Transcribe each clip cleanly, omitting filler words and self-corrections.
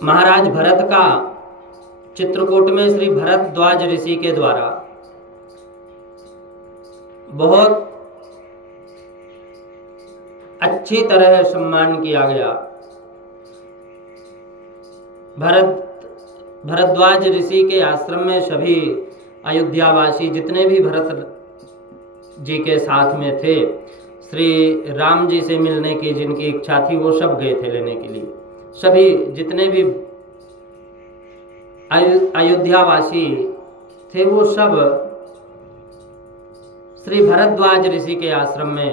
महाराज भरत का चित्रकूट में श्री भरद्वाज ऋषि के द्वारा बहुत अच्छी तरह सम्मान किया गया। भरद्वाज ऋषि के आश्रम में सभी अयोध्यावासी जितने भी भरत जी के साथ में थे, श्री राम जी से मिलने की जिनकी इच्छा थी वो सब गए थे लेने के लिए। सभी जितने भी अयोध्यावासी थे वो सब श्री भरद्वाज ऋषि के आश्रम में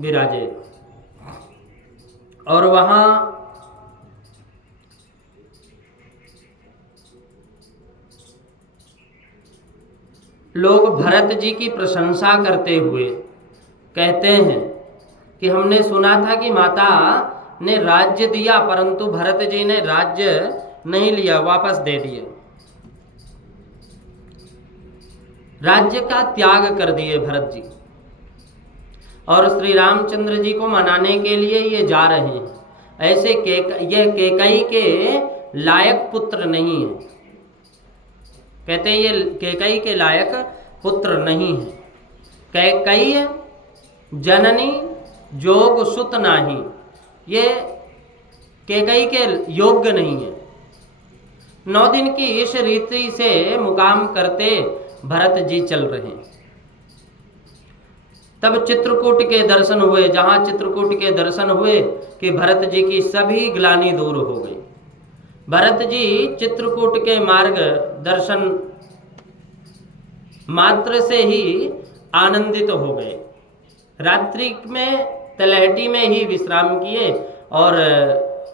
विराजे और वहां लोग भरत जी की प्रशंसा करते हुए कहते हैं कि हमने सुना था कि माता ने राज्य दिया परंतु भरत जी ने राज्य नहीं लिया, वापस दे दिए, राज्य का त्याग कर दिए भरत जी और श्री रामचंद्र जी को मनाने के लिए ये जा रहे हैं। ऐसे ये केकई के लायक पुत्र नहीं है, कहते हैं ये केकई के लायक पुत्र नहीं है। कैकई जननी जोग सुत नाही, ये केकई के योग्य नहीं है। 9 दिन की इस रीति से मुकाम करते भरत जी चल रहे हैं। तब चित्रकूट के दर्शन हुए, जहां चित्रकूट के दर्शन हुए कि भरत जी की सभी ग्लानि दूर हो गई। भरत जी चित्रकूट के मार्ग दर्शन मात्र से ही आनंदित हो गए। रात्रि में तलहटी में ही विश्राम किए और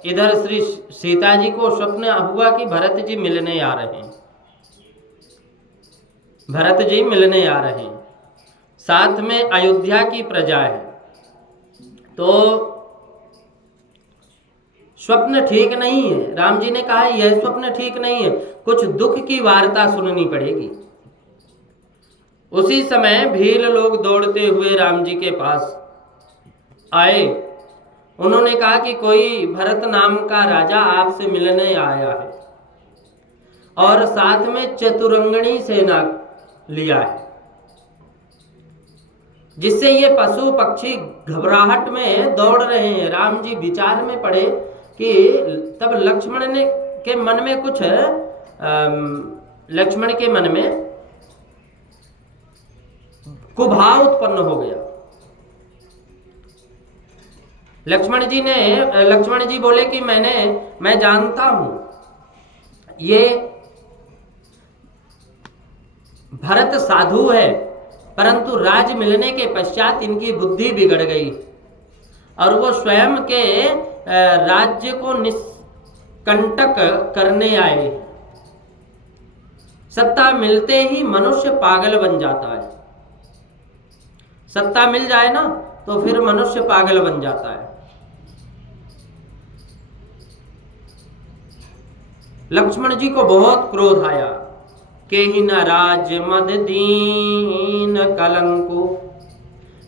इधर श्री सीता जी को स्वप्न हुआ कि भरत जी मिलने आ रहे हैं, भरत जी मिलने आ रहे हैं, साथ में अयोध्या की प्रजा है। तो स्वप्न ठीक नहीं है। राम जी ने कहा यह स्वप्न ठीक नहीं है, कुछ दुख की वार्ता सुननी पड़ेगी। उसी समय भील लोग दौड़ते हुए राम जी के पास आए। उन्होंने कहा कि कोई भरत नाम का राजा आपसे मिलने आया है और साथ में चतुरंगणी सेना लिया है, जिससे ये पशु पक्षी घबराहट में दौड़ रहे हैं। राम जी विचार में पड़े कि तब लक्ष्मण के मन में कुछ लक्ष्मण के मन में कुभाव उत्पन्न हो गया। लक्ष्मण जी बोले कि मैं जानता हूं ये भरत साधु है, परंतु राज मिलने के पश्चात इनकी बुद्धि बिगड़ गई और वो स्वयं के राज्य को निष्कंटक करने आए। सत्ता मिलते ही मनुष्य पागल बन जाता है। सत्ता मिल जाए ना तो फिर मनुष्य पागल बन जाता है। लक्ष्मण जी को बहुत क्रोध आया। केहि न राज्य मद दीन कलंको,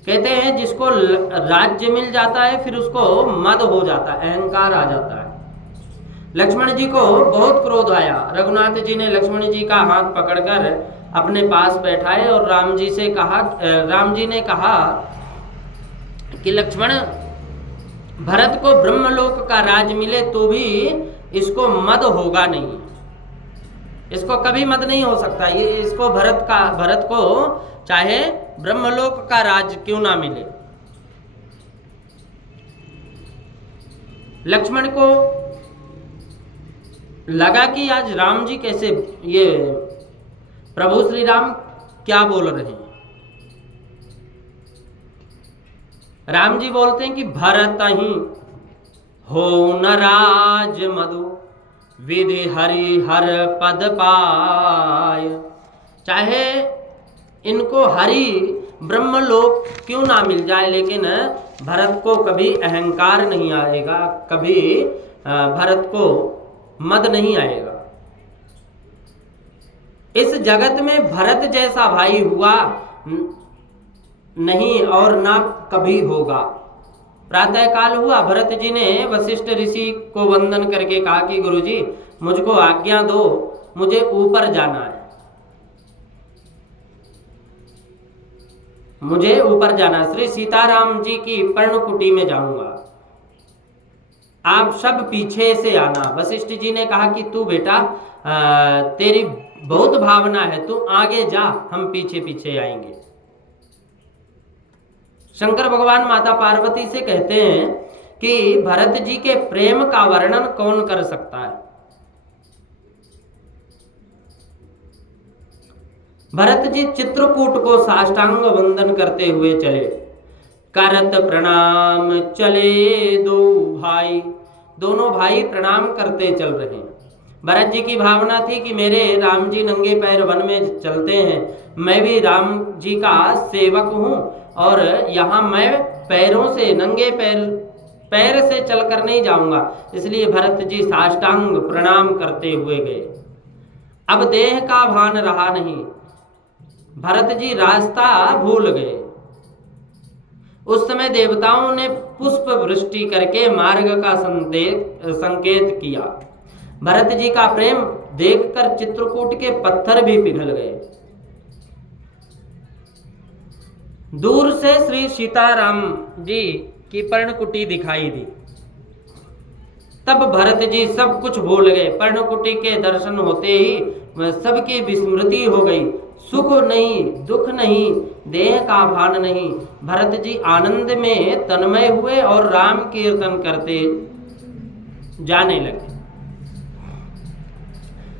कहते हैं जिसको राज्य मिल जाता है फिर उसको मद हो जाता है, अहंकार आ जाता है। लक्ष्मण जी को बहुत क्रोध आया। रघुनाथ जी ने लक्ष्मण जी का हाथ पकड़कर अपने पास बैठाए और राम जी ने कहा कि लक्ष्मण, भरत को ब्रह्मलोक का राज मिले तो भी इसको मद होगा नहीं, इसको कभी मद नहीं हो सकता। ये इसको भरत को चाहे ब्रह्मलोक का राज क्यों ना मिले। लक्ष्मण को लगा कि आज राम जी कैसे, ये प्रभु श्री राम क्या बोल रहे हैं। राम जी बोलते हैं कि भरत ही हो न राज मधु विधि हरि हर पद पाय, चाहे इनको हरि ब्रह्मलोक क्यों ना मिल जाए लेकिन भरत को कभी अहंकार नहीं आएगा, कभी भरत को मद नहीं आएगा। इस जगत में भरत जैसा भाई हुआ नहीं और ना कभी होगा। प्रातः काल हुआ, भरत जी ने वशिष्ठ ऋषि को वंदन करके कहा कि गुरुजी मुझको आज्ञा दो, मुझे ऊपर जाना है, मुझे ऊपर जाना, श्री सीताराम जी की पर्णकुटी में जाऊंगा, आप सब पीछे से आना। वशिष्ठ जी ने कहा कि तू बेटा तेरी बहुत भावना है, तू आगे जा, हम पीछे पीछे आएंगे। शंकर भगवान माता पार्वती से कहते हैं कि भरत जी के प्रेम का वर्णन कौन कर सकता है। भरत जी चित्रकूट को साष्टांग वंदन करते हुए चले, करत प्रणाम चले दो भाई, दोनों भाई प्रणाम करते चल रहे हैं। भरत जी की भावना थी कि मेरे राम जी नंगे पैर वन में चलते हैं, मैं भी राम जी का सेवक हूँ और यहाँ मैं पैरों से नंगे पैर से चलकर नहीं जाऊंगा, इसलिए भरत जी साष्टांग प्रणाम करते हुए गए। अब देह का भान रहा नहीं, भरत जी रास्ता भूल गए। उस समय देवताओं ने पुष्प वृष्टि करके मार्ग का संकेत किया। भरत जी का प्रेम देखकर चित्रकूट के पत्थर भी पिघल गए। दूर से श्री सीताराम जी की पर्णकुटी दिखाई दी। तब भरत जी सब कुछ भूल गए। पर्णकुटी के दर्शन होते ही सबकी विस्मृति हो गई, सुख नहीं, दुख नहीं, देह का भान नहीं। भरत जी आनंद में तन्मय हुए और राम कीर्तन करते जाने लगे।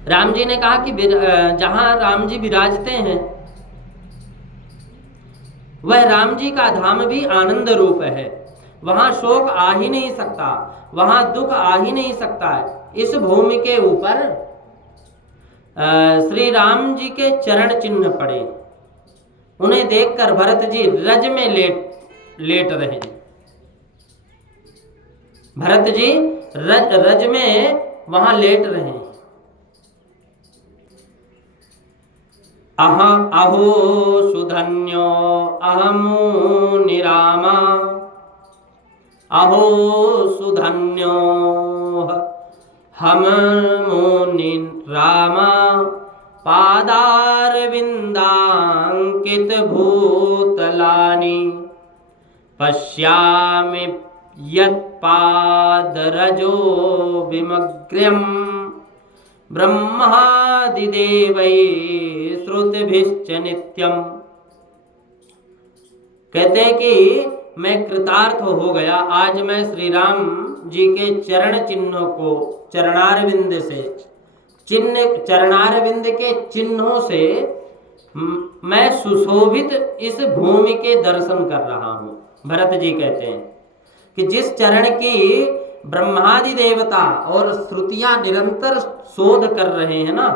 राम जी ने कहा कि जहां राम जी विराजते हैं वह राम जी का धाम भी आनंद रूप है, वहां शोक आ ही नहीं सकता, वहां दुख आ ही नहीं सकता है। इस भूमि के ऊपर श्री राम जी के चरण चिन्ह पड़े, उन्हें देखकर भरत जी रज में लेट रहे। भरत जी रज में वहां लेट रहे। अहो सुधन्यो अहमु निरामा, अहो सुधन्यो हम मुनि रामा, पादार विंदांकित भूतलानि, पश्यामि यत्पादरजो विमग्र्यं, ब्रह्मादिदेवै श्रुतिभिश्च नित्यम। कहते हैं कि मैं कृतार्थ हो गया, आज मैं श्री राम जी के चरण चिन्हों को चरणारविंद के चिन्हों से मैं सुशोभित इस भूमि के दर्शन कर रहा हूं। भरत जी कहते हैं कि जिस चरण की ब्रह्मादि देवता और श्रुतियां निरंतर शोध कर रहे हैं ना,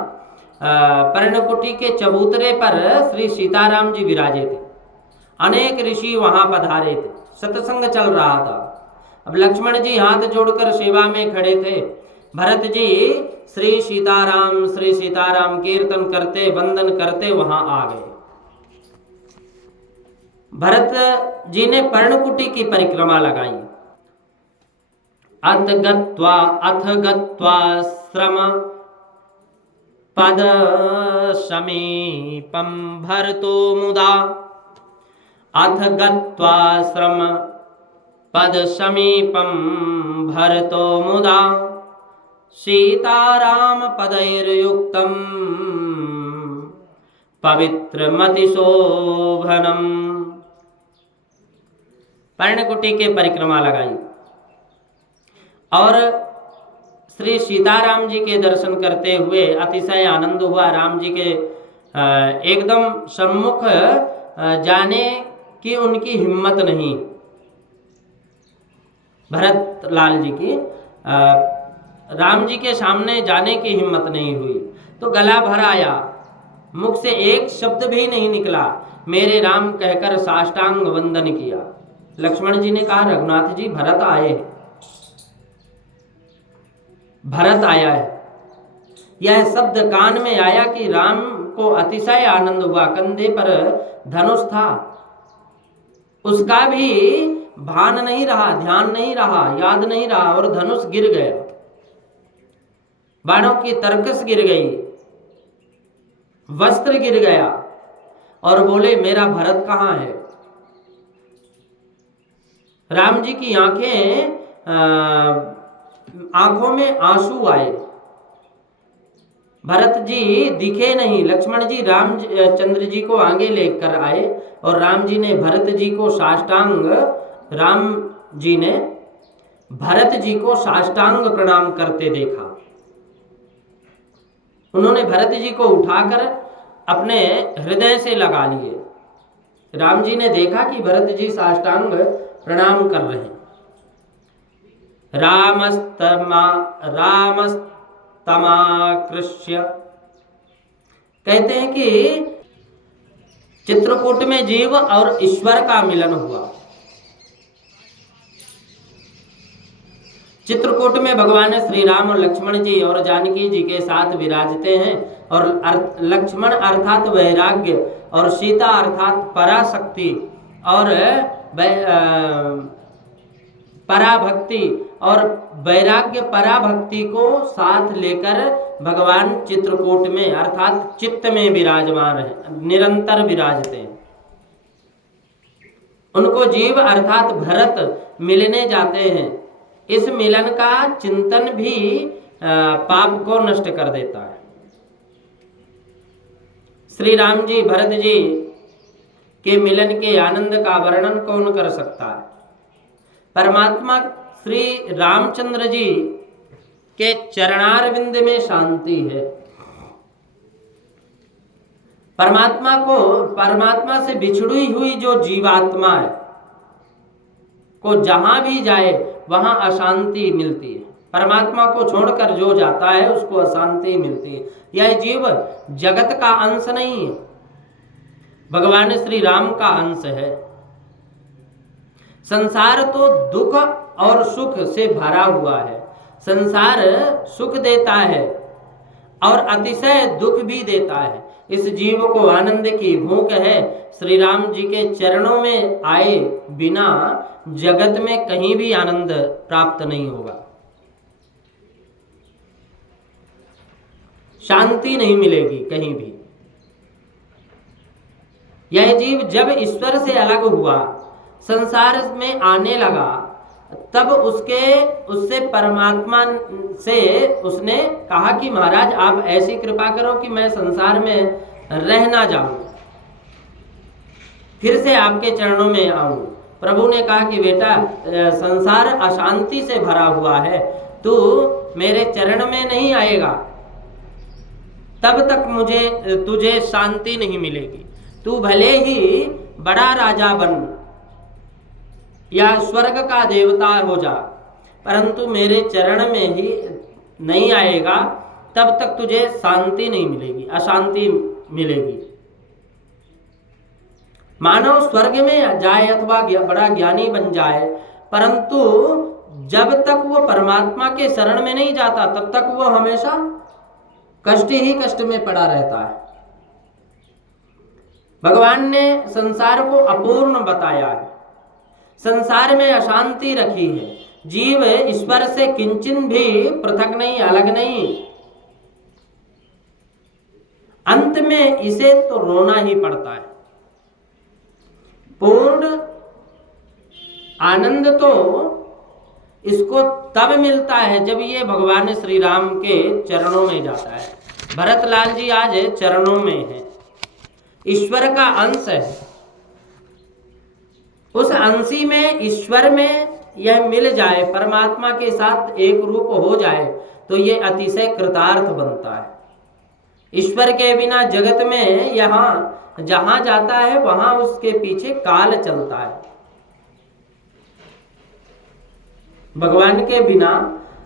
पर्णकुटी के चबूतरे पर श्री सीताराम जी विराजे थे, अनेक ऋषि वहां पधारे थे, सत्संग चल रहा था। अब लक्ष्मण जी हाथ जोड़कर सेवा में खड़े थे। भरत जी श्री सीताराम कीर्तन करते वंदन करते वहां आ गए। भरत जी ने पर्णकुटी की परिक्रमा लगाई। अथ गत्वा श्रम पद समीपम भरतो मुदा, अथ गत्वा श्रम पद समीपम भरतो मुदा, सीताराम पदैर्युक्तम पवित्रमति शोभनम। पर्णकुटी के परिक्रमा लगाई और श्री सीताराम जी के दर्शन करते हुए अतिशय आनंद हुआ। राम जी के एकदम सम्मुख जाने की उनकी हिम्मत नहीं, भरत लाल जी की राम जी के सामने जाने की हिम्मत नहीं हुई, तो गला भर आया, मुख से एक शब्द भी नहीं निकला, मेरे राम कहकर साष्टांग वंदन किया। लक्ष्मण जी ने कहा, रघुनाथ जी भरत आए हैं, भरत आया है। यह शब्द कान में आया कि राम को अतिशय आनंद हुआ। कंधे पर धनुष था, उसका भी भान नहीं रहा, ध्यान नहीं रहा, याद नहीं रहा और धनुष गिर गया, बाणों की तरकस गिर गई, वस्त्र गिर गया और बोले मेरा भरत कहाँ है। राम जी की आंखों में आंसू आए, भरत जी दिखे नहीं। लक्ष्मण जी रामचंद्र जी को आगे लेकर आए और राम जी ने भरत जी को साष्टांग प्रणाम करते देखा। उन्होंने भरत जी को उठाकर अपने हृदय से लगा लिए। राम जी ने देखा कि भरत जी साष्टांग प्रणाम कर रहे हैं। रामस्तमाकृष्य कहते हैं कि चित्रकूट में जीव और ईश्वर का मिलन हुआ। चित्रकूट में भगवान श्री राम और लक्ष्मण जी और जानकी जी के साथ विराजते हैं और लक्ष्मण अर्थात वैराग्य और सीता अर्थात पराशक्ति और पराभक्ति और वैराग्य पराभक्ति को साथ लेकर भगवान चित्रकूट में अर्थात चित्त में विराजमान है, निरंतर विराजते हैं। उनको जीव अर्थात भरत मिलने जाते हैं। इस मिलन का चिंतन भी पाप को नष्ट कर देता है। श्री राम जी भरत जी के मिलन के आनंद का वर्णन कौन कर सकता है। परमात्मा श्री रामचंद्र जी के चरणारविंद में शांति है। परमात्मा से बिछड़ी हुई जो जीवात्मा है को जहां भी जाए वहां अशांति मिलती है। परमात्मा को छोड़कर जो जाता है उसको अशांति मिलती है। यह जीव जगत का अंश नहीं है, भगवान श्री राम का अंश है। संसार तो दुख और सुख से भरा हुआ है। संसार सुख देता है और अतिशय दुख भी देता है। इस जीव को आनंद की भूख है। श्री राम जी के चरणों में आए बिना जगत में कहीं भी आनंद प्राप्त नहीं होगा, शांति नहीं मिलेगी कहीं भी। यह जीव जब ईश्वर से अलग हुआ, संसार में आने लगा, तब उससे परमात्मा से उसने कहा कि महाराज आप ऐसी कृपा करो कि मैं संसार में रह ना जाऊं, फिर से आपके चरणों में आऊं। प्रभु ने कहा कि बेटा संसार अशांति से भरा हुआ है, तू मेरे चरण में नहीं आएगा तब तक तुझे शांति नहीं मिलेगी। तू भले ही बड़ा राजा बन या स्वर्ग का देवता हो जा, परंतु मेरे चरण में ही नहीं आएगा तब तक तुझे शांति नहीं मिलेगी, अशांति मिलेगी। मानव स्वर्ग में जाए अथवा बड़ा ज्ञानी बन जाए, परंतु जब तक वो परमात्मा के शरण में नहीं जाता तब तक वो हमेशा कष्ट ही कष्ट में पड़ा रहता है। भगवान ने संसार को अपूर्ण बताया है, संसार में अशांति रखी है। जीव ईश्वर से किंचन भी पृथक नहीं, अलग नहीं। अंत में इसे तो रोना ही पड़ता है। पूर्ण आनंद तो इसको तब मिलता है जब ये भगवान श्री राम के चरणों में जाता है। भरतलाल जी आज चरणों में है, ईश्वर का अंश है। उस अंशी में ईश्वर में यह मिल जाए, परमात्मा के साथ एक रूप हो जाए तो ये अतिशय कृतार्थ बनता है। ईश्वर के बिना जगत में यहाँ जहां जाता है वहां उसके पीछे काल चलता है। भगवान के बिना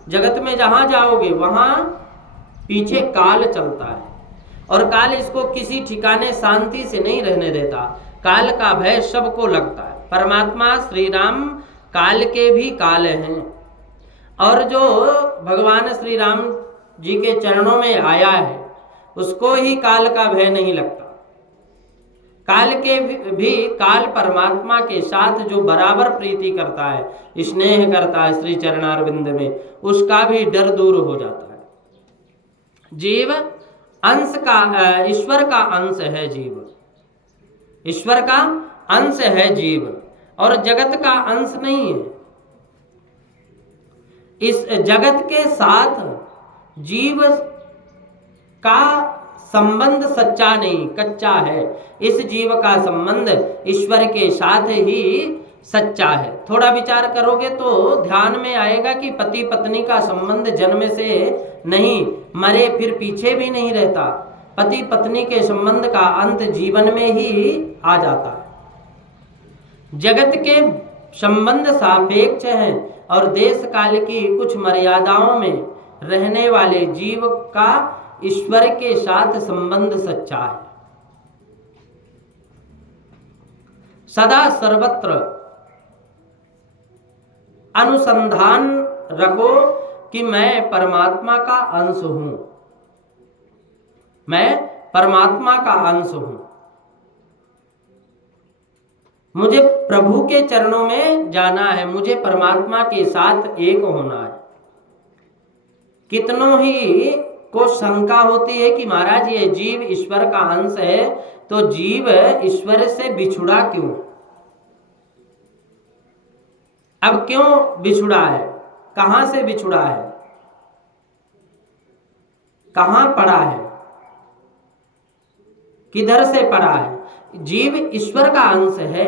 जगत में जहां जाओगे वहां पीछे काल चलता है और काल इसको किसी ठिकाने शांति से नहीं रहने देता। काल का भय सबको लगता है। परमात्मा श्री राम काल के भी काल हैं और जो भगवान श्री राम जी के चरणों में आया है उसको ही काल का भय नहीं लगता। काल के भी काल परमात्मा के साथ जो बराबर प्रीति करता है, स्नेह करता है श्री चरणारविंद में, उसका भी डर दूर हो जाता है। जीव अंश का ईश्वर का अंश है जीव, ईश्वर का अंश है जीव, और जगत का अंश नहीं है। इस जगत के साथ जीव का संबंध सच्चा नहीं, कच्चा है। इस जीव का संबंध ईश्वर के साथ ही सच्चा है। थोड़ा विचार करोगे तो ध्यान में आएगा कि पति पत्नी का संबंध जन्म से नहीं, मरे फिर पीछे भी नहीं रहता। पति पत्नी के संबंध का अंत जीवन में ही आ जाता है। जगत के संबंध सापेक्ष हैं और देश काल की कुछ मर्यादाओं में रहने वाले जीव का ईश्वर के साथ संबंध सच्चा है। सदा सर्वत्र अनुसंधान रखो कि मैं परमात्मा का अंश हूं, मैं परमात्मा का अंश हूं, मुझे प्रभु के चरणों में जाना है, मुझे परमात्मा के साथ एक होना है। कितनों ही को शंका होती है कि महाराज ये जीव ईश्वर का अंश है, तो जीव ईश्वर से बिछुड़ा क्यों? अब क्यों बिछुड़ा है? कहां से बिछुड़ा है? कहां पड़ा है? किधर से पड़ा है? जीव ईश्वर का अंश है,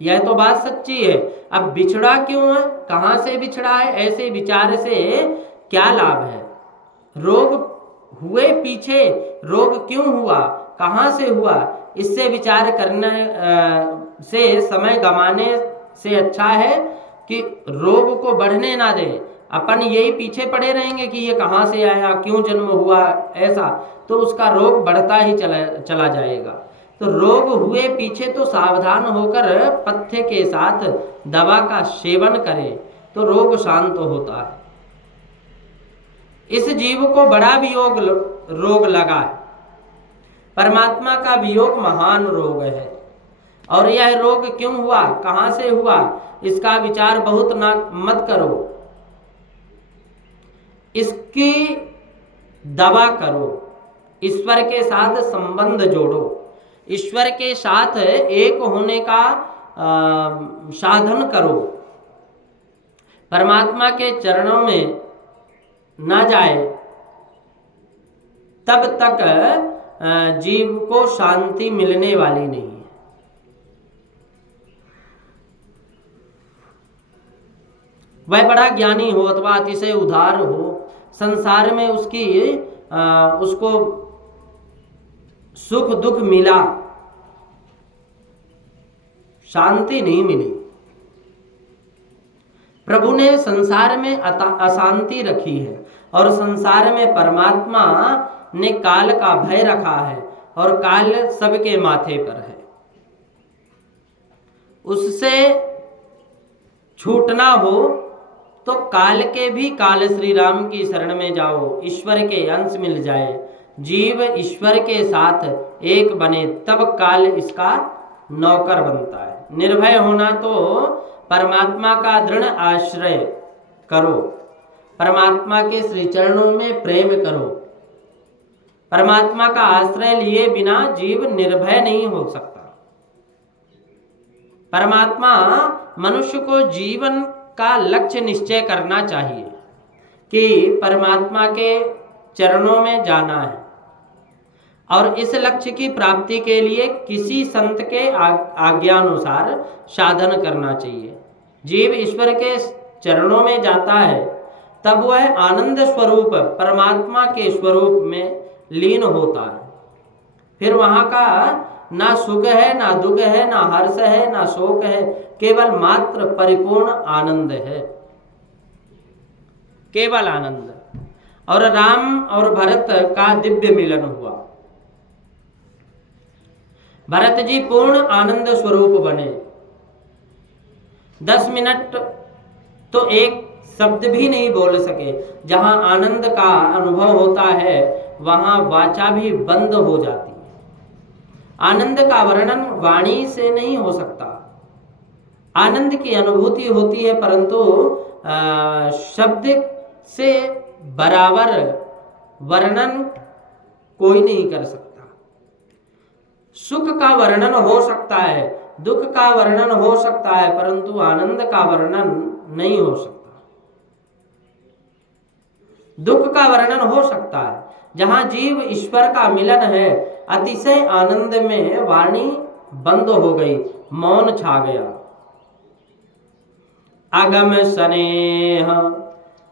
यह तो बात सच्ची है। अब बिछड़ा क्यों है? कहां से बिछड़ा है? ऐसे विचार से क्या लाभ है? रोग हुए पीछे, रोग क्यों हुआ, कहां से हुआ, इससे विचार करने से समय गंवाने से अच्छा है कि रोग को बढ़ने ना दें। अपन यही पीछे पड़े रहेंगे कि ये कहां से आया, क्यों जन्म हुआ, ऐसा तो उसका रोग बढ़ता ही चला जाएगा। तो रोग हुए पीछे तो सावधान होकर पथ्य के साथ दवा का सेवन करें तो रोग शांत होता है। इस जीव को बड़ा वियोग रोग लगा है। परमात्मा का वियोग महान रोग है, और यह रोग क्यों हुआ, कहां से हुआ, इसका विचार बहुत ना मत करो, इसकी दवा करो, ईश्वर के साथ संबंध जोड़ो, ईश्वर के साथ एक होने का साधन करो। परमात्मा के चरणों में ना जाए तब तक जीव को शांति मिलने वाली नहीं है। वह बड़ा ज्ञानी हो अथवा अतिशय उदार हो, संसार में उसको सुख दुख मिला, शांति नहीं मिली। प्रभु ने संसार में अशांति रखी है, और संसार में परमात्मा ने काल का भय रखा है, और काल सबके माथे पर है। उससे छूटना हो तो काल के भी काल श्री राम की शरण में जाओ, ईश्वर के अंश मिल जाए, जीव ईश्वर के साथ एक बने, तब काल इसका नौकर बनता है। निर्भय होना तो परमात्मा का दृढ़ आश्रय करो, परमात्मा के श्री चरणों में प्रेम करो। परमात्मा का आश्रय लिए बिना जीव निर्भय नहीं हो सकता। परमात्मा मनुष्य को जीवन का लक्ष्य निश्चय करना चाहिए कि परमात्मा के चरणों में जाना है, और इस लक्ष्य की प्राप्ति के लिए किसी संत के आज्ञानुसार साधन करना चाहिए। जीव ईश्वर के चरणों में जाता है तब वह आनंद स्वरूप परमात्मा के स्वरूप में लीन होता है। फिर वहाँ का ना सुख है, ना दुख है, ना हर्ष है, ना शोक है, केवल मात्र परिपूर्ण आनंद है, केवल आनंद। और राम और भरत का दिव्य मिलन हुआ। भरत जी पूर्ण आनंद स्वरूप बने। 10 मिनट तो एक शब्द भी नहीं बोल सके। जहां आनंद का अनुभव होता है वहां वाचा भी बंद हो जाती है। आनंद का वर्णन वाणी से नहीं हो सकता। आनंद की अनुभूति होती है, परंतु शब्द से बराबर वर्णन कोई नहीं कर सकता। सुख का वर्णन हो सकता है, दुख का वर्णन हो सकता है, परंतु आनंद का वर्णन नहीं हो सकता। दुख का वर्णन हो सकता है, जहां जीव ईश्वर का मिलन है, अतिशय आनंद में वाणी बंद हो गई, मौन छा गया। अगम स्नेह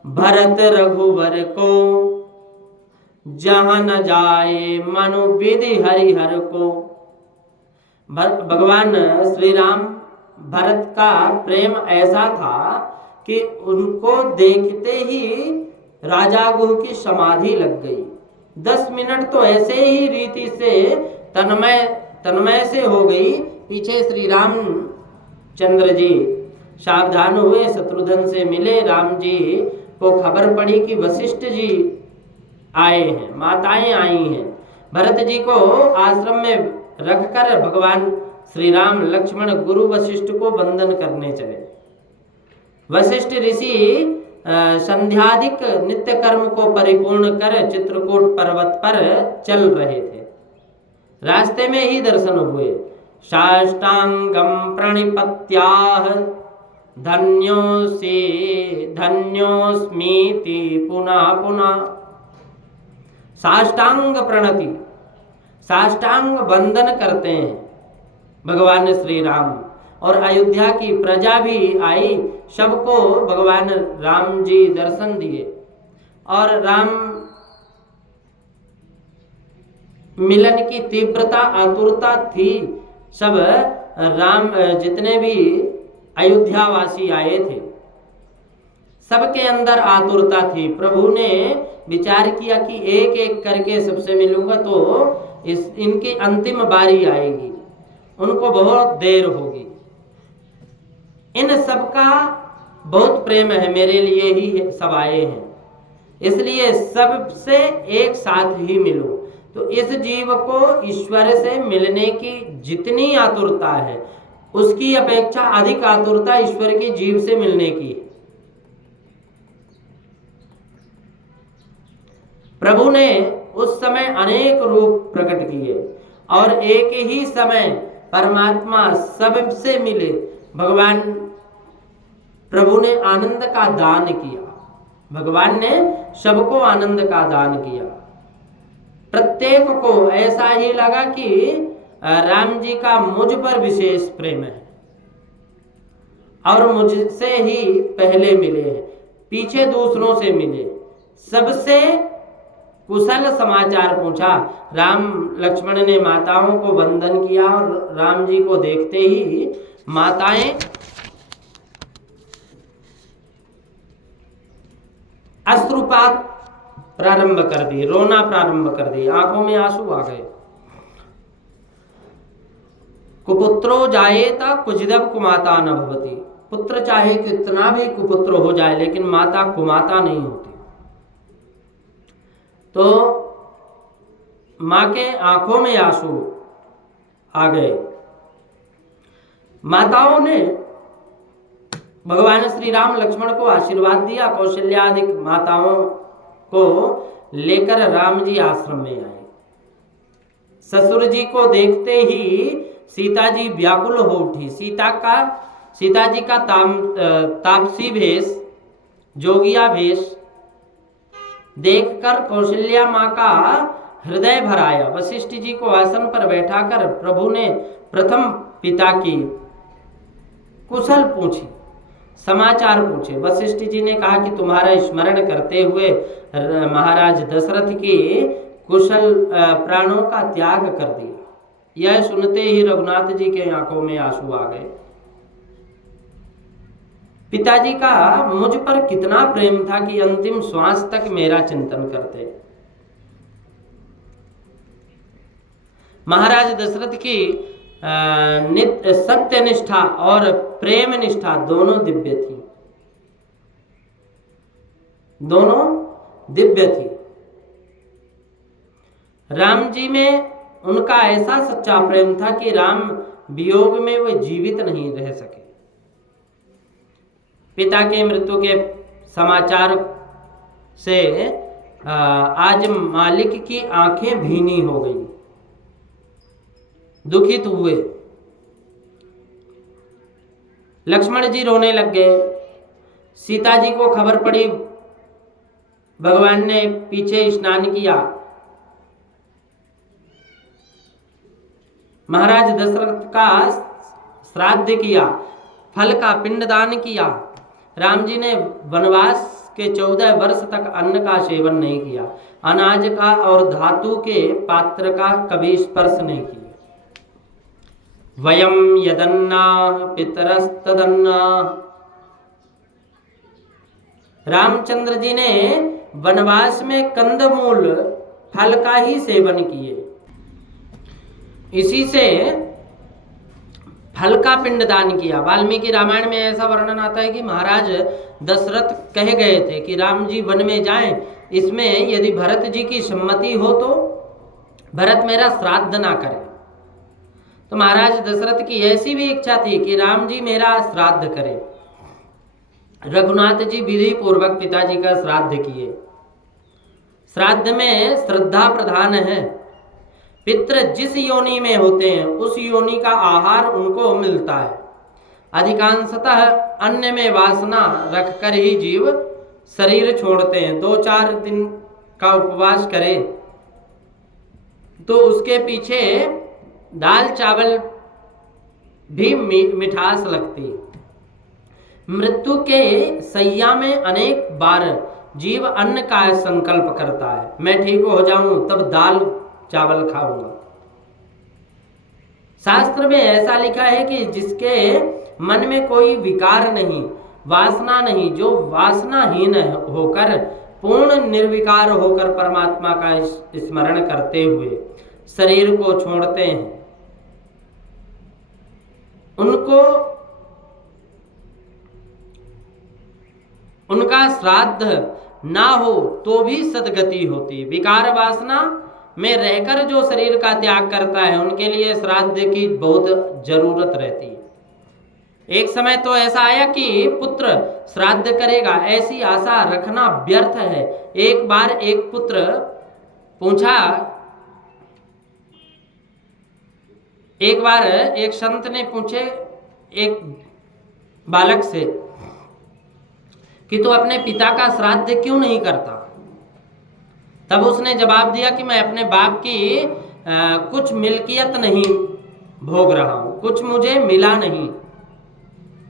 भरत रघुवर को, जहां न जाए मनु विधि हरिहर को। भगवान श्री राम भरत का प्रेम ऐसा था कि उनको देखते ही राजा गुह की समाधि लग गई। 10 मिनट तो ऐसे ही रीति से तन्मय से हो गई। पीछे श्री राम चंद्र जी सावधान हुए, शत्रुघ्न से मिले। राम जी को खबर पड़ी कि वशिष्ठ जी आए हैं, माताएं आई हैं। भरत जी को आश्रम में रखकर भगवान श्री राम लक्ष्मण गुरु वशिष्ठ को वंदन करने चले। वशिष्ठ ऋषि संध्याधिक नित्य कर्म को परिपूर्ण कर चित्रकूट पर्वत पर चल रहे थे। रास्ते में ही दर्शन हुए। साष्टांगम प्रणिपत्याह धन्योऽसि धन्योऽस्मीति पुनः पुनः। साष्टांग प्रणति, साष्टांग वंदन करते हैं भगवान श्री राम। और अयोध्या की प्रजा भी आई, सबको भगवान राम जी दर्शन दिए। और राम मिलन की तीव्रता आतुरता थी। सब राम जितने भी अयोध्या वासी आए थे, सबके अंदर आतुरता थी। प्रभु ने विचार किया कि एक एक करके सबसे मिलूंगा तो इनकी अंतिम बारी आएगी, उनको बहुत देर होगी। इन सबका बहुत प्रेम है, मेरे लिए ही सब आए हैं, इसलिए सबसे एक साथ ही मिलो। तो इस जीव को ईश्वर से मिलने की जितनी आतुरता है, उसकी अपेक्षा अधिक आतुरता ईश्वर की जीव से मिलने की है। प्रभु ने उस समय अनेक रूप प्रकट किए और एक ही समय परमात्मा सबसे मिले। भगवान प्रभु ने आनंद का दान किया, भगवान ने सबको आनंद का दान किया। प्रत्येक को ऐसा ही लगा कि राम जी का मुझ पर विशेष प्रेम है और मुझसे ही पहले मिले हैं, पीछे दूसरों से मिले। सबसे कुशल समाचार पूछा। राम लक्ष्मण ने माताओं को वंदन किया और राम जी को देखते ही माताएं अश्रुपात प्रारंभ कर दिए, रोना प्रारंभ कर दिए, आंखों में आंसू आ गए। कुपुत्रो जायेता कुजिदव कुमाता न भवति। पुत्र चाहे कितना भी कुपुत्र हो जाए, लेकिन माता कुमाता नहीं होती। तो मां के आंखों में आंसू आ गए। माताओं ने भगवान श्री राम लक्ष्मण को आशीर्वाद दिया। कौशल्यादिक माताओं को लेकर राम जी आश्रम में आए। ससुर जी को देखते ही सीता जी व्याकुल हो उठी। सीता जी का तापसी भेष, जोगिया भेष देखकर कौशल्या माँ का हृदय भर आया। वशिष्ठ जी को आसन पर बैठाकर प्रभु ने प्रथम पिता की कुशल पूछी, समाचार पूछे। वशिष्ठ जी ने कहा कि तुम्हारा स्मरण करते हुए महाराज दशरथ की कुशल प्राणों का त्याग कर दिया। यह सुनते ही रघुनाथ जी के आंखों में आंसू आ गए। पिताजी का मुझ पर कितना प्रेम था कि अंतिम श्वास तक मेरा चिंतन करते। महाराज दशरथ की सत्य निष्ठा और प्रेम निष्ठा दोनों दिव्य थी, दोनों दिव्य थी। राम जी में उनका ऐसा सच्चा प्रेम था कि राम वियोग में वे जीवित नहीं रह सके। पिता के मृत्यु के समाचार से आज मालिक की आंखें भीनी हो गई, दुखित हुए। लक्ष्मण जी रोने लग गए। सीता जी को खबर पड़ी, भगवान ने पीछे स्नान किया, महाराज दशरथ का श्राद्ध किया, फल का पिंडदान किया। राम जी ने वनवास के 14 वर्ष तक अन्न का सेवन नहीं किया, अनाज का और धातु के पात्र का कभी स्पर्श नहीं किया। वयम यदन्ना पितरस्तदन्ना। रामचंद्र जी ने वनवास में कंदमूल फल का ही सेवन किए। इसी से फल का पिंडदान किया। वाल्मीकि रामायण में ऐसा वर्णन आता है कि महाराज दशरथ कह गए थे कि राम जी वन में जाएं, इसमें यदि भरत जी की सम्मति हो तो भरत मेरा श्राद्ध ना करें। तो महाराज दशरथ की ऐसी भी इच्छा थी कि राम जी मेरा श्राद्ध करें। रघुनाथ जी विधि पूर्वक पिताजी का श्राद्ध किए। श्राद्ध में श्रद्धा प्रधान है। पितृ जिस योनि में होते हैं उस योनि का आहार उनको मिलता है। अधिकांशतः अन्न में वासना रखकर ही जीव शरीर छोड़ते हैं। 2-4 दिन का उपवास करे तो उसके पीछे दाल चावल भी मिठास लगती है। मृत्यु के सैया में अनेक बार जीव अन्न का संकल्प करता है, मैं ठीक हो जाऊं तब दाल चावल खाऊंगा। शास्त्र में ऐसा लिखा है कि जिसके मन में कोई विकार नहीं, वासना नहीं, जो वासनाहीन होकर पूर्ण निर्विकार होकर परमात्मा का स्मरण करते हुए शरीर को छोड़ते हैं, उनको उनका श्राद्ध ना हो तो भी सद्गति होती है। विकार वासना में रहकर जो शरीर का त्याग करता है उनके लिए श्राद्ध की बहुत जरूरत रहती है। एक समय तो ऐसा आया कि पुत्र श्राद्ध करेगा, ऐसी आशा रखना व्यर्थ है। एक बार एक पुत्र पूछा, एक बार एक संत ने पूछे एक बालक से कि तू अपने पिता का श्राद्ध क्यों नहीं करता। तब उसने जवाब दिया कि मैं अपने बाप की कुछ मिल्कियत नहीं भोग रहा हूँ, कुछ मुझे मिला नहीं।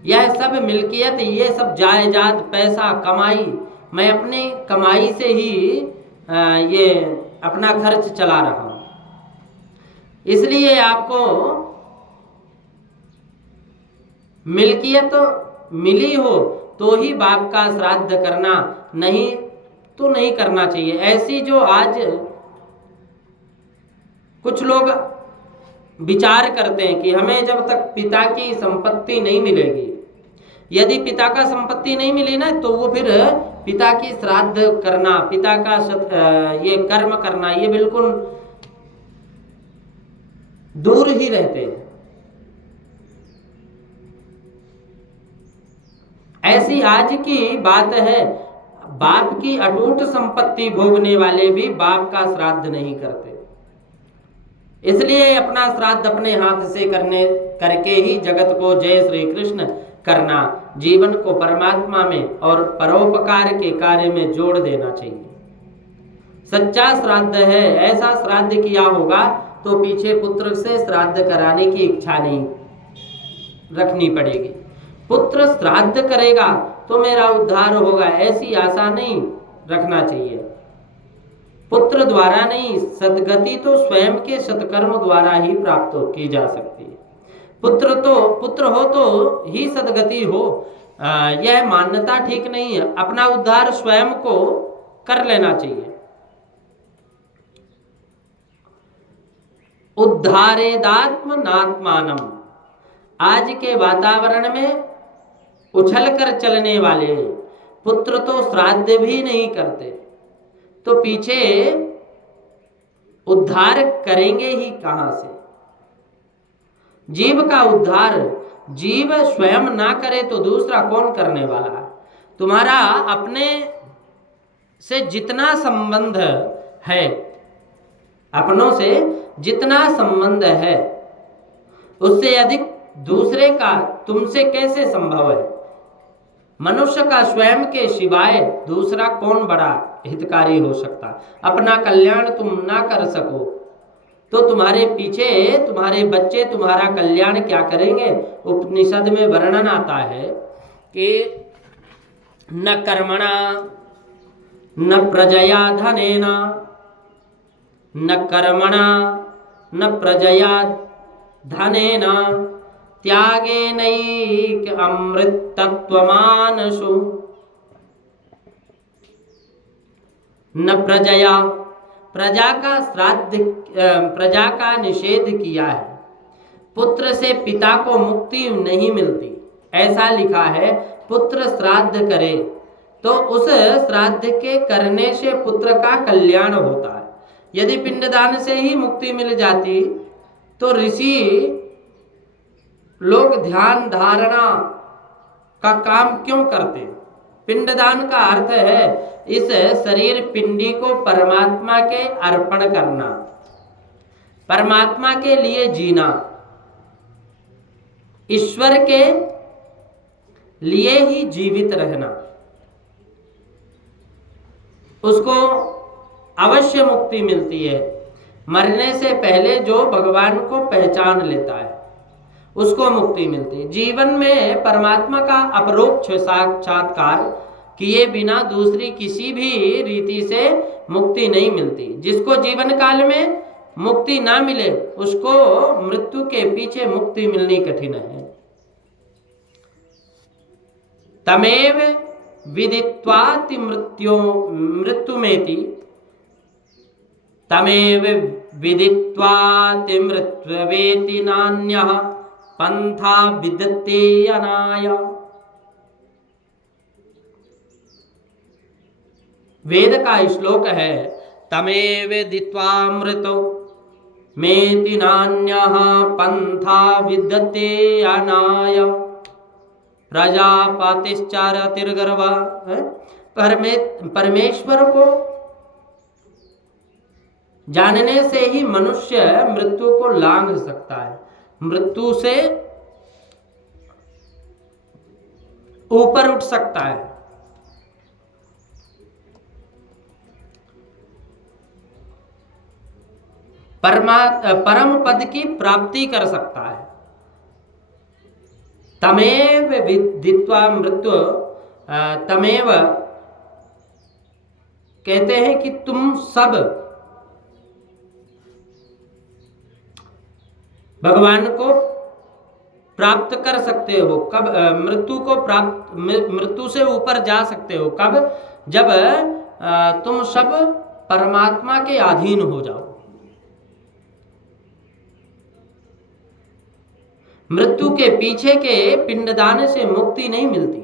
यह सब मिल्कियत, ये सब जायदाद, पैसा, कमाई, मैं अपनी कमाई से ही ये अपना खर्च चला रहा हूँ। इसलिए आपको मिल्कियत मिली हो तो ही बाप का श्राद्ध करना, नहीं तो नहीं करना चाहिए। ऐसी जो आज कुछ लोग विचार करते हैं कि हमें जब तक पिता की संपत्ति नहीं मिलेगी, यदि पिता का संपत्ति नहीं मिली ना तो वो फिर पिता की श्राद्ध करना, पिता का ये कर्म करना, ये बिल्कुल दूर ही रहते हैं। ऐसी आज की बात है, बाप की अटूट संपत्ति भोगने वाले भी बाप का श्राद्ध नहीं करते। इसलिए अपना श्राद्ध अपने हाथ से करके ही जगत को जय श्री कृष्ण करना, जीवन को परमात्मा में और परोपकार के कार्य में जोड़ देना चाहिए। सच्चा श्राद्ध है। ऐसा श्राद्ध किया होगा तो पीछे पुत्र से श्राद्ध कराने की इच्छा नहीं रखनी पड़ेगी। पुत्र श्राद्ध करेगा तो मेरा उद्धार होगा, ऐसी आशा नहीं रखना चाहिए। पुत्र द्वारा नहीं, सद्गति तो स्वयं के सत्कर्म द्वारा ही प्राप्त की जा सकती है। पुत्र हो तो ही सद्गति हो, यह मान्यता ठीक नहीं है। अपना उद्धार स्वयं को कर लेना चाहिए। उद्धारेदात्मनात्मानम। आज के वातावरण में उछलकर चलने वाले पुत्र तो श्राद्ध भी नहीं करते, तो पीछे उद्धार करेंगे ही कहां से? जीव का उद्धार जीव स्वयं ना करे तो दूसरा कौन करने वाला है? तुम्हारा अपने से जितना संबंध है, अपनों से जितना संबंध है, उससे अधिक दूसरे का तुमसे कैसे संभव है? मनुष्य का स्वयं के सिवाय दूसरा कौन बड़ा हितकारी हो सकता? अपना कल्याण तुम ना कर सको तो तुम्हारे पीछे तुम्हारे बच्चे तुम्हारा कल्याण क्या करेंगे? उपनिषद में वर्णन आता है कि न कर्मणा न प्रजया धनेन, न कर्मणा न प्रजया धनेन त्यागेनैक अमृतत्वमानसु। न प्रजया, प्रजा का श्राद्ध, प्रजा का निषेध किया है। पुत्र से पिता को मुक्ति नहीं मिलती, ऐसा लिखा है। पुत्र श्राद्ध करे तो उस श्राद्ध के करने से पुत्र का कल्याण होता है। यदि पिंडदान से ही मुक्ति मिल जाती तो ऋषि लोग ध्यान धारणा का काम क्यों करते? पिंडदान का अर्थ है इस शरीर पिंडी को परमात्मा के अर्पण करना, परमात्मा के लिए जीना, ईश्वर के लिए ही जीवित रहना। उसको अवश्य मुक्ति मिलती है। मरने से पहले जो भगवान को पहचान लेता है उसको मुक्ति मिलती है। जीवन में परमात्मा का अपरोक्ष साक्षात्कार किए बिना दूसरी किसी भी रीति से मुक्ति नहीं मिलती। जिसको जीवन काल में मुक्ति ना मिले उसको मृत्यु के पीछे मुक्ति मिलनी कठिन है। तमेव विदित्वाति मृत्युमेति, तमेव विदित्वाति मृत्युवेति नान्यः पंथा विदते अनाय। वेद का श्लोक है, तमेव दित्वा मृतो मेति नान्यः पंथा विदते अनाय प्रजापतिश्चरतिर्गर्वा। परमेश्वर को जानने से ही मनुष्य मृत्यु को लांघ सकता है, मृत्यु से ऊपर उठ सकता है। परम पद की प्राप्ति कर सकता है। तमेव विदित्वा मृत्यु, तमेव कहते हैं कि तुम सब भगवान को प्राप्त कर सकते हो। कब? मृत्यु को प्राप्त, मृत्यु से ऊपर जा सकते हो कब? जब तुम सब परमात्मा के अधीन हो जाओ। मृत्यु के पीछे के पिंडदान से मुक्ति नहीं मिलती।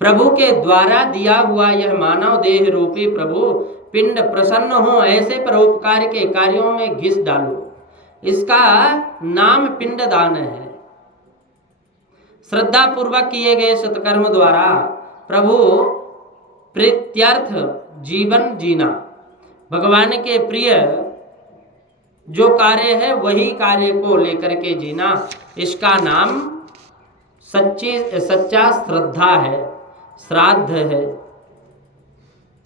प्रभु के द्वारा दिया हुआ यह मानव देह रूपी प्रभु पिंड प्रसन्न हो ऐसे परोपकार के कार्यों में घिस डालो। इसका नाम पिंडदान है। श्रद्धा पूर्वक किए गए सत्कर्म द्वारा प्रभु प्रीत्यर्थ जीवन जीना, भगवान के प्रिय जो कार्य है वही कार्य को लेकर के जीना, इसका नाम सच्चा श्रद्धा है, श्राद्ध है।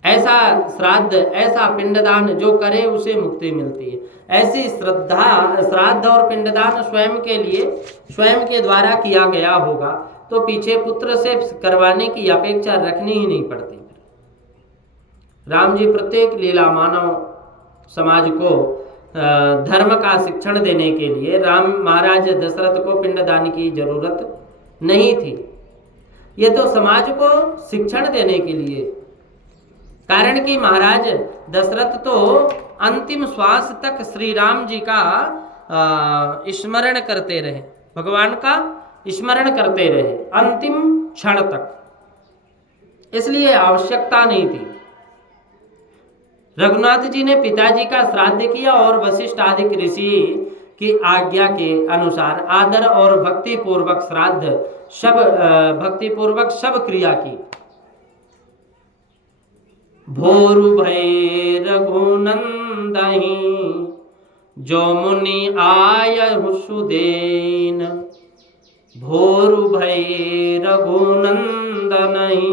ऐसा श्राद्ध, ऐसा पिंडदान जो करे उसे मुक्ति मिलती है। ऐसी श्रद्धा, श्राद्ध और पिंडदान स्वयं के लिए, स्वयं के द्वारा किया गया होगा तो पीछे पुत्र से करवाने की अपेक्षा रखनी ही नहीं पड़ती। राम जी प्रत्येक लीला मानव समाज को धर्म का शिक्षण देने के लिए राम महाराज दशरथ को पिंडदान की जरूरत नहीं थी। ये तो समाज को शिक्षण देने के लिए, कारण कि महाराज दशरथ तो अंतिम श्वास तक श्री राम जी का स्मरण करते रहे, भगवान का स्मरण करते रहे अंतिम क्षण तक, इसलिए आवश्यकता नहीं थी। रघुनाथ जी ने पिताजी का श्राद्ध किया और वशिष्ठ आदि ऋषि की आज्ञा के अनुसार आदर और भक्ति पूर्वक श्राद्ध भक्ति पूर्वक सब क्रिया की। भोरु भय रघुनंदहि जो मुनि आयहु सुदेन। भोरु भय रघुनंदहि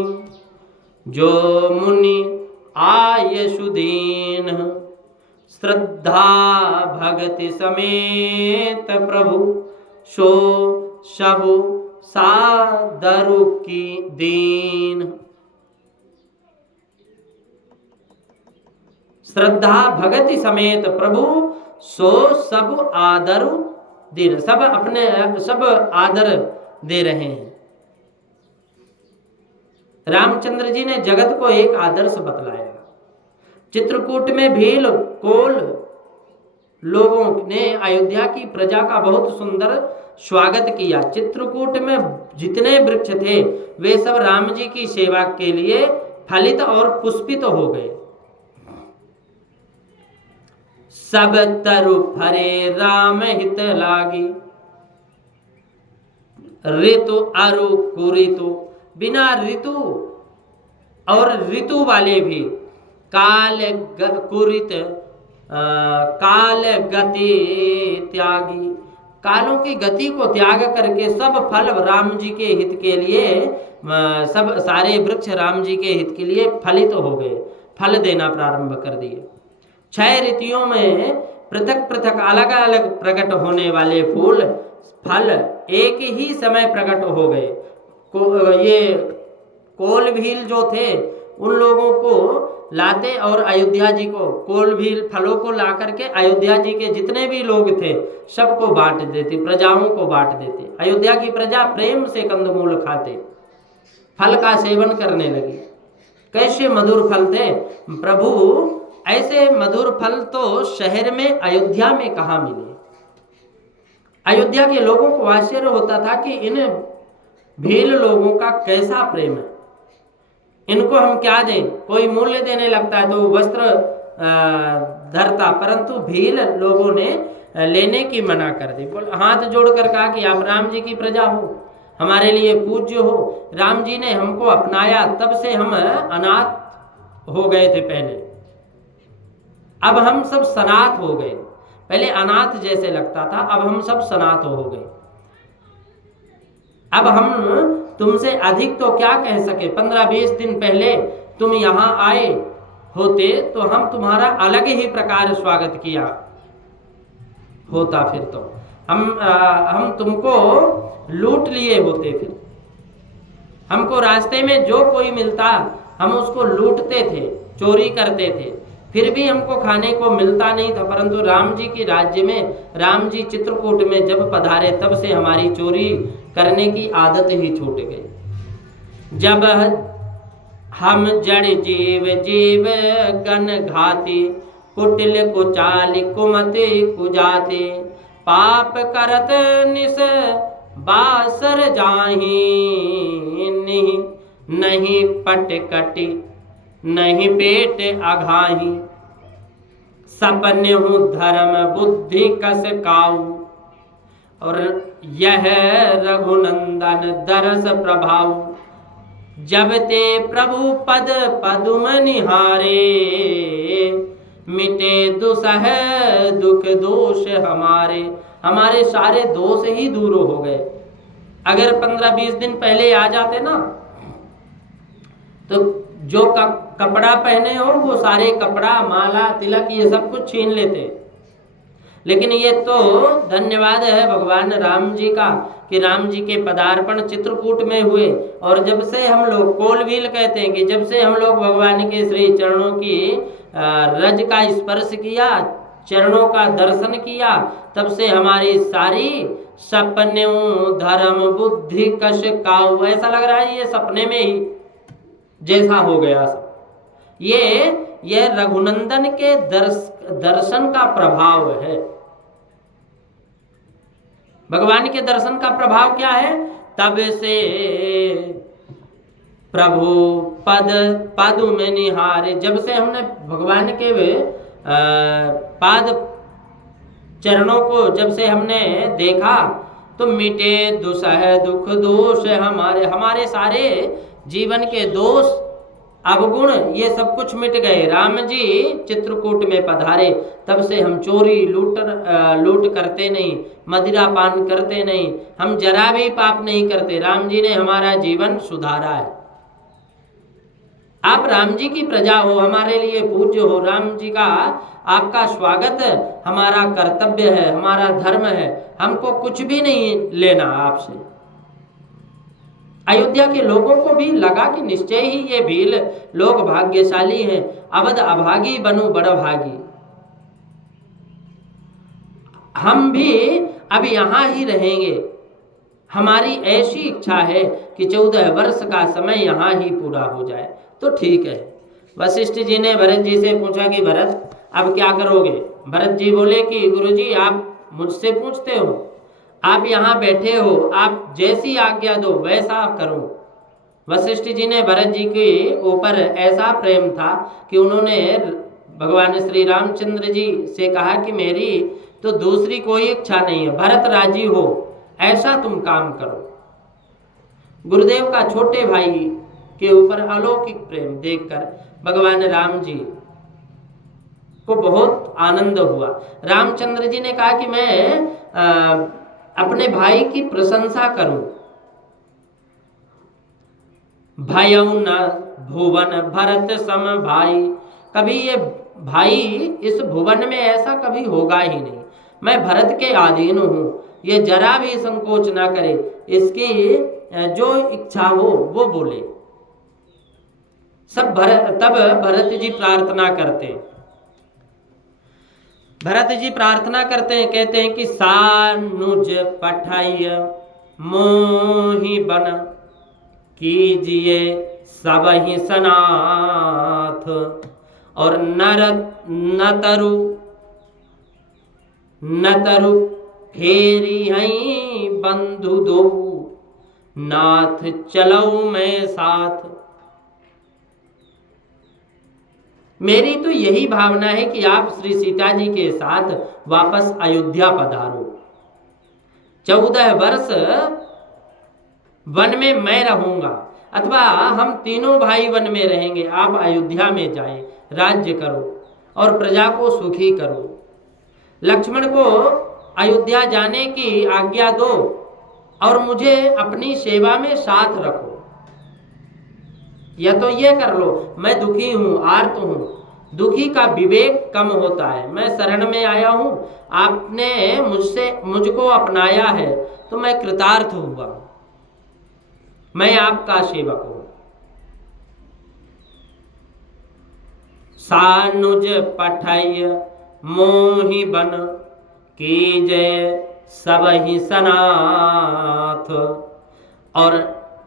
जो मुनि आय सुदीन। श्रद्धा भगति समेत प्रभु सो सबु सादरु की दीन। श्रद्धा भगति समेत प्रभु सो सब आदर दीन। सब अपने सब आदर दे रहे हैं। रामचंद्र जी ने जगत को एक आदर्श बतलाया। चित्रकूट में भील कोल लोगों ने अयोध्या की प्रजा का बहुत सुंदर स्वागत किया। चित्रकूट में जितने वृक्ष थे वे सब राम जी की सेवा के लिए फलित और पुष्पित हो गए। सब तरु फरे राम हित लागी ऋतु अरु कुऋतु। बिना ऋतु और ऋतु वाले भी काल कुरित काल गति त्यागी। कालों की गति को त्याग करके सब फल राम जी के हित के लिए सब सारे वृक्ष राम जी के हित के लिए फलित हो गए, फल देना प्रारंभ कर दिए। 6 ऋतुओं में पृथक पृथक अलग अलग प्रकट होने वाले फूल फल एक ही समय प्रकट हो गए। ये कोल भील जो थे उन लोगों को लाते और अयोध्या जी को कोल भील फलों को ला करके अयोध्या जी के जितने भी लोग थे सबको बांट देते, प्रजाओं को बांट देते। अयोध्या की प्रजा प्रेम से कंदमूल खाते, फल का सेवन करने लगी। कैसे मधुर फल थे प्रभु, ऐसे मधुर फल तो शहर में अयोध्या में कहाँ मिले। अयोध्या के लोगों को आश्चर्य होता था कि इन भील लोगों का कैसा प्रेम है, इनको हम क्या दें। कोई मूल्य देने लगता है तो वस्त्र धरता, परंतु भील लोगों ने लेने की मना कर दी। हाथ जोड़कर कहा कि आप राम जी की प्रजा हो, हमारे लिए पूज्य हो। राम जी ने हमको अपनाया, तब से हम अनाथ हो गए थे पहले, अब हम सब सनाथ हो गए। पहले अनाथ जैसे लगता था, अब हम सब सनाथ हो गए। अब हम तुमसे अधिक तो क्या कह सके। 15-20 दिन पहले तुम यहाँ आए होते तो हम तुम्हारा अलग ही प्रकार स्वागत किया होता, फिर तो हम तुमको लूट लिए होते। फिर हमको रास्ते में जो कोई मिलता हम उसको लूटते थे, चोरी करते थे, फिर भी हमको खाने को मिलता नहीं था। परंतु राम जी की राज्य में, राम जी चित्रकूट में जब पधारे तब से हमारी चोरी करने की आदत ही छूट गई। जब हम जड़ जीव जीव गण घाती, कुटिल कुचाल कुमति कुजाते, पाप करत निस बासर जाही, नहीं पट कटी नहीं पेट अघाही, सपन हूँ धर्म बुद्धि कस काऊ, और यह रघुनंदन दरस प्रभाव, जब ते प्रभु पद पदुम निहारे, मिटे दुसह दुख दोष हमारे। हमारे सारे दोष ही दूर हो गए। अगर 15-20 दिन पहले आ जाते ना तो जो कपड़ा पहने हो वो सारे कपड़ा माला तिलक ये सब कुछ छीन लेते। लेकिन ये तो धन्यवाद है भगवान राम जी का कि राम जी के पदार्पण चित्रकूट में हुए। और जब से हम लोग कोलभील कहते हैं कि जब से हम लोग भगवान के श्री चरणों की रज का स्पर्श किया, चरणों का दर्शन किया, तब से हमारी सारी सपने धर्म बुद्धि कश काऊ, ऐसा लग रहा है ये सपने में ही जैसा हो गया सब। ये रघुनंदन के दर्शन का प्रभाव है। भगवान के दर्शन का प्रभाव क्या है? तब से प्रभु पद पादु में निहारे। जब से हमने भगवान के पाद चरणों को जब से हमने देखा तो मिटे दुसह दुख दोष हमारे, हमारे सारे जीवन के दोष अवगुण ये सब कुछ मिट गए। राम जी चित्रकूट में पधारे, तब से हम चोरी लूट करते नहीं, मदिरा पान करते नहीं, हम जरा भी पाप नहीं करते। राम जी ने हमारा जीवन सुधारा है। आप राम जी की प्रजा हो, हमारे लिए पूज्य हो। राम जी का आपका स्वागत हमारा कर्तव्य है, हमारा धर्म है। हमको कुछ भी नहीं लेना आपसे। अयोध्या के लोगों को भी लगा कि निश्चय ही ये भील लोग भाग्यशाली हैं। अवध अभागी बनु बड़ भागी। हम भी अब यहाँ ही रहेंगे। हमारी ऐसी इच्छा है कि 14 वर्ष का समय यहाँ ही पूरा हो जाए। तो ठीक है। वशिष्ठ जी ने भरत जी से पूछा कि भरत अब क्या करोगे? भरत जी बोले कि गुरुजी आप मुझसे पूछते हो, आप यहाँ बैठे हो, आप जैसी आज्ञा दो वैसा करो। वशिष्ठ जी ने भरत जी के ऊपर ऐसा प्रेम था कि उन्होंने भगवान श्री रामचंद्र जी से कहा कि मेरी तो दूसरी कोई इच्छा नहीं है, भरत राजी हो ऐसा तुम काम करो। गुरुदेव का छोटे भाई के ऊपर अलौकिक प्रेम देखकर भगवान राम जी को बहुत आनंद हुआ। रामचंद्र जी ने कहा कि मैं अपने भाई की प्रशंसा करूं। भयउ न भुवन भरत सम भाई। कभी ये भाई इस भुवन में ऐसा कभी होगा ही नहीं। मैं भरत के अधीन हूं, ये जरा भी संकोच ना करे, इसकी जो इच्छा हो वो बोले। तब भरत जी प्रार्थना करते हैं। भरत जी प्रार्थना करते हैं, कहते हैं कि सानुज पठाइय मोहि बन कीजिए सब ही सनाथ। और नतरु फेरी हई बंधु दो नाथ चलऊ मैं साथ। मेरी तो यही भावना है कि आप श्री सीता जी के साथ वापस अयोध्या पधारो। 14 वर्ष वन में मैं रहूंगा, अथवा हम तीनों भाई वन में रहेंगे। आप अयोध्या में जाएं, राज्य करो और प्रजा को सुखी करो। लक्ष्मण को अयोध्या जाने की आज्ञा दो और मुझे अपनी सेवा में साथ रखो। या तो ये कर लो, मैं दुखी हूं, आर्त हूं। दुखी का विवेक कम होता है। मैं शरण में आया हूं, आपने मुझको अपनाया है तो मैं कृतार्थ हुआ, मैं आपका सेवक हूं। सानुज पठाइय मोहि बन कीजय सब ही सनाथ। और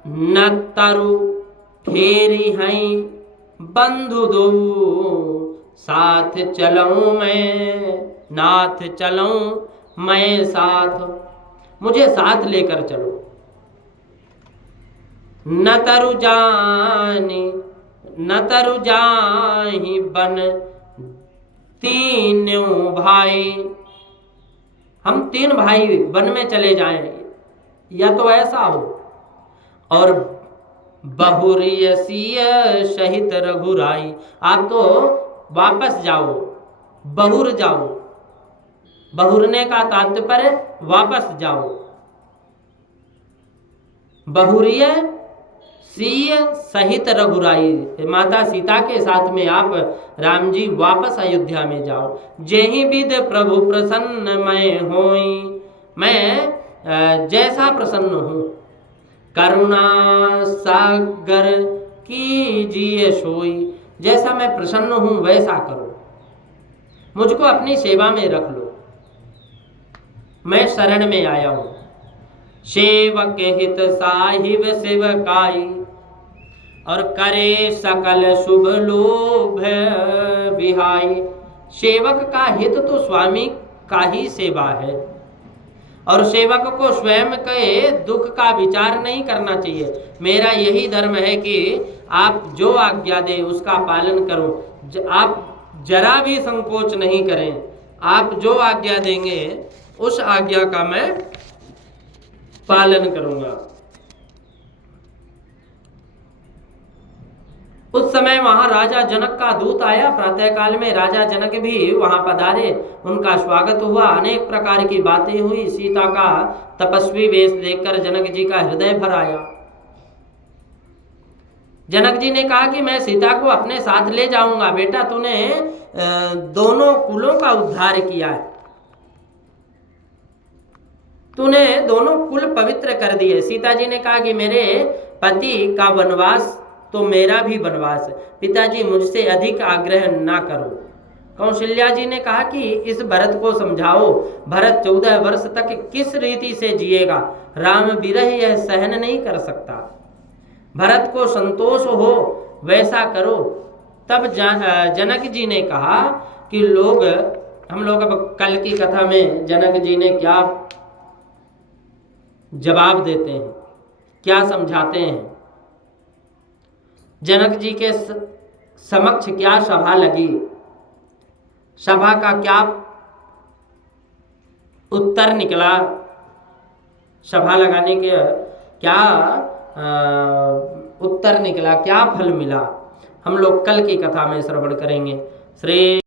न तरु फेरी हई बंधु दो साथ चलऊं मैं नाथ चलऊं मैं साथ। मुझे साथ लेकर चलो। न तरु जाहि बन तीनों भाई। हम 3 भाई वन में चले जाएं, या तो ऐसा हो। और बहुरियसीय सहित रघुराई। आप तो वापस जाओ, बहुर जाओ। बहुरने का तात्पर्य वापस जाओ। बहुरिय सीय सहित रघुराई, माता सीता के साथ में आप राम जी वापस अयोध्या में जाओ। जेहि विद प्रभु प्रसन्न मैं होई। मैं जैसा प्रसन्न हूँ, करुणा सागर कीजिए सोई। जैसा मैं प्रसन्न हूं वैसा करो, मुझको अपनी सेवा में रख लो। मैं शरण में आया हूं। सेवक हित साहिब सेवकाई। और करे सकल शुभ लोभ विहाई। सेवक का हित तो स्वामी का ही सेवा है, और सेवक को स्वयं के दुख का विचार नहीं करना चाहिए। मेरा यही धर्म है कि आप जो आज्ञा दे उसका पालन करो, आप जरा भी संकोच नहीं करें। आप जो आज्ञा देंगे उस आज्ञा का मैं पालन करूंगा। उस समय वहां राजा जनक का दूत आया। प्रातः काल में राजा जनक भी वहां पधारे, उनका स्वागत हुआ, अनेक प्रकार की बातें हुई। सीता का तपस्वी वेश देखकर जनक जी का हृदय भर आया। जनक जी ने कहा कि मैं सीता को अपने साथ ले जाऊंगा। बेटा, तूने दोनों कुलों का उद्धार किया है, तूने दोनों कुल पवित्र कर दिए। सीता जी ने कहा कि मेरे पति का वनवास तो मेरा भी वनवास है, पिताजी मुझसे अधिक आग्रह ना करो। कौशल्या जी ने कहा कि इस भरत को समझाओ, भरत 14 वर्ष तक किस रीति से जिएगा, राम विरह यह सहन नहीं कर सकता। भरत को संतोष हो वैसा करो। तब जनक जी ने कहा कि हम लोग अब कल की कथा में जनक जी ने क्या जवाब देते हैं, क्या समझाते हैं, जनक जी के समक्ष क्या सभा लगी, सभा का क्या उत्तर निकला, सभा लगाने के क्या उत्तर निकला, क्या फल मिला, हम लोग कल की कथा में श्रवण करेंगे। श्री